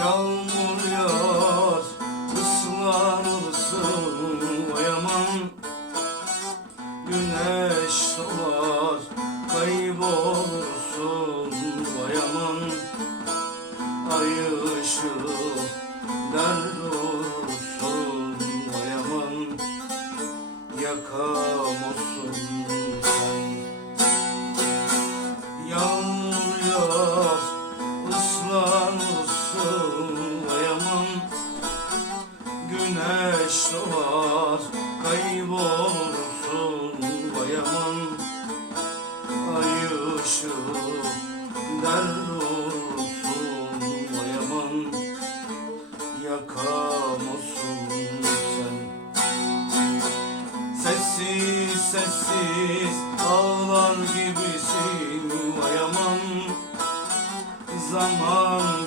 Yağmur yağar ıslanırsın Yaman Güneş doğar kaybolursun Yaman Ay ışığı der olursun Yaman Yakamam Güneş doğar kaybolursun Ayamam Ay ışığı dert olursun Ayamam Yakamosun sen. Sessiz sessiz ağlar gibisin Ayamam Zaman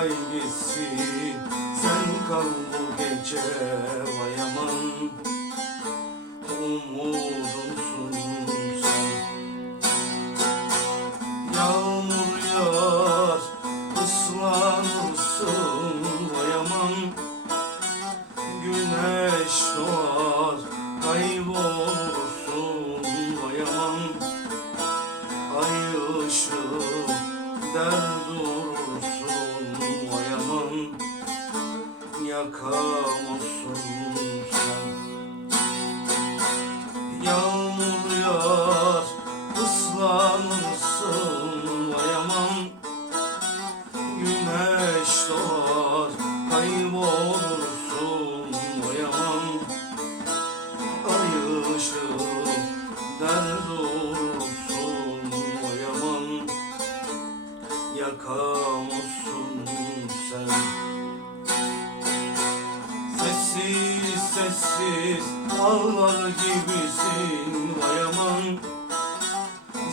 Bırak ay gitsin sen kal bu gece Ayamam Umudumsun Yakamazsın sen. Yağmur yağar, ıslanırsın Ayamam Güneş doğar, kaybolursun Ayamam Ay ışığı der durursun Ayamam Yakamazsın Sessiz sessiz ağlar gibisin. Ayamam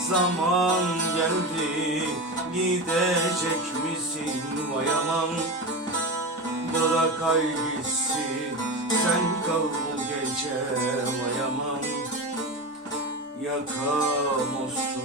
Zaman geldi gidecek misin? Ayamam Bırak ay gitsin. Sen kal bu gece. Ayamam Yakamazsın